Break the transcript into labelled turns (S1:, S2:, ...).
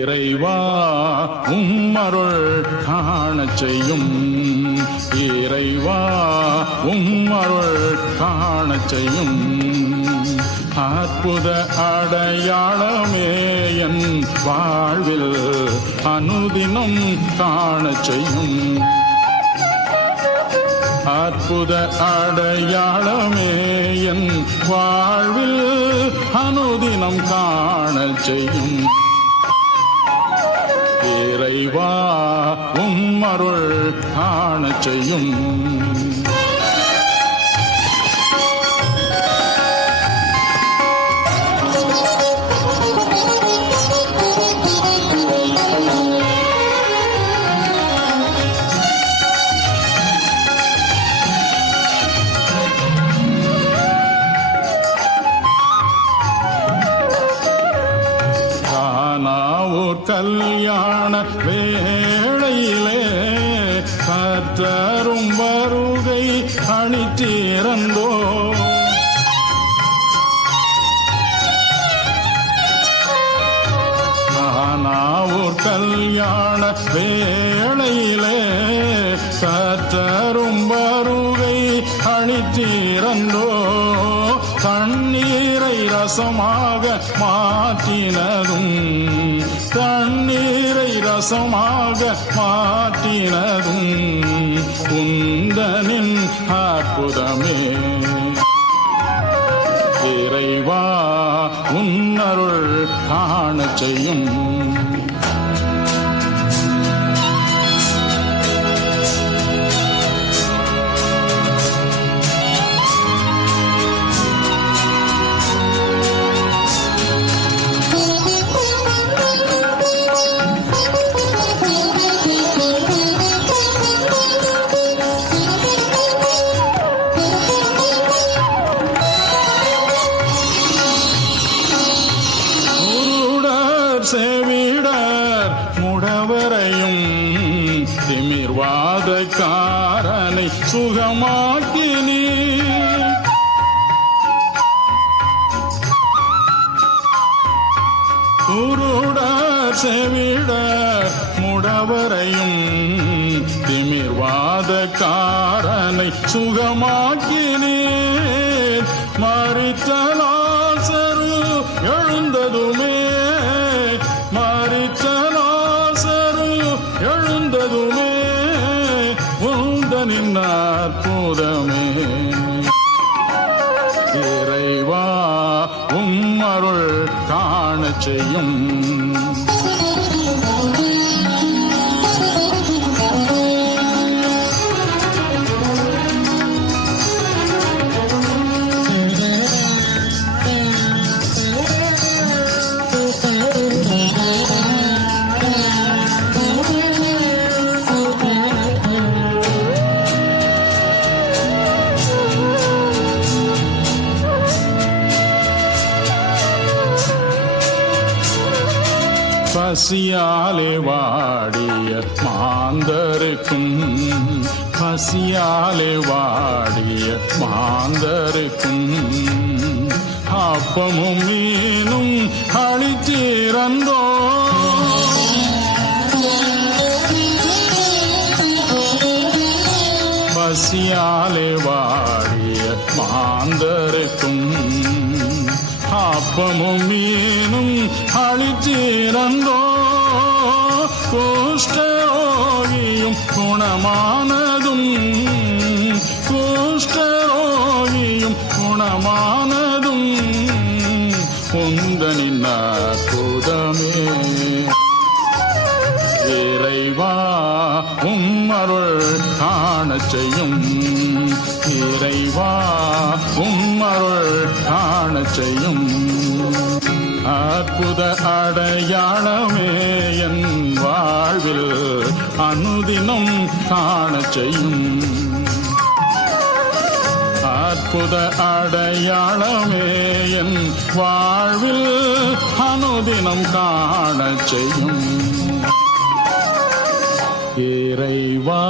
S1: இறைவா உம்மருள் காண செய்யும். இறைவா உம்மருள் காண செய்யும். அற்புத அடையாளமே என் வாழ்வில் அனுதினம் காண செய்யும். அற்புத அடையாளமே என் வாழ்வில் அனுதினம் காண செய்யும். இறைவா உம்மருள் காண செய்யும். கானாவூர் கல்யாண வேளையிலே கத்தரும் வருகை அணித்திறந்தோ. நானாவூர் கல்யாண வேளையிலே கத்தரும் வருகை அணித்திறந்தோ. தண்ணீரை ரசமாக மாற்றினதும் தண்ணீரை ரசமாக மாற்றினதும் குந்தனின் அற்புதமே. இறைவா உன்னருள் காண செய்யும் திமிர்வாதக்காரனை சுகமாக்கினி. உருட செவிட முடவரையும் திமிர்வாதக்காரனை சுகமாக்கினீர் மறித்தலாசரு எழுந்ததுமே. அற்புதமே இறைவா உம்மருள் காண செய்யும். பசியாலே வாடிய மாந்தருக்கும் பசியாலே வாடிய மாந்தருக்கும். அப்பமும் மீனும் அழித்திறந்தோ பசியாலே வாடிய மாந்தருக்கும் அப்பமும் மீனும் அழித்திறந்தோ உந்தனின் அற்புதமே இறைவா உம்மருள் காண செய்யும். இறைவா உம்மருள் காண செய்யும். அற்புத அடையாளமே என் வாழ்வில் அனுதினம் காண செய்யும். அற்புத அடையாளமே என் வாழ்வில் அனுதினம் காண செய்யும். இறைவா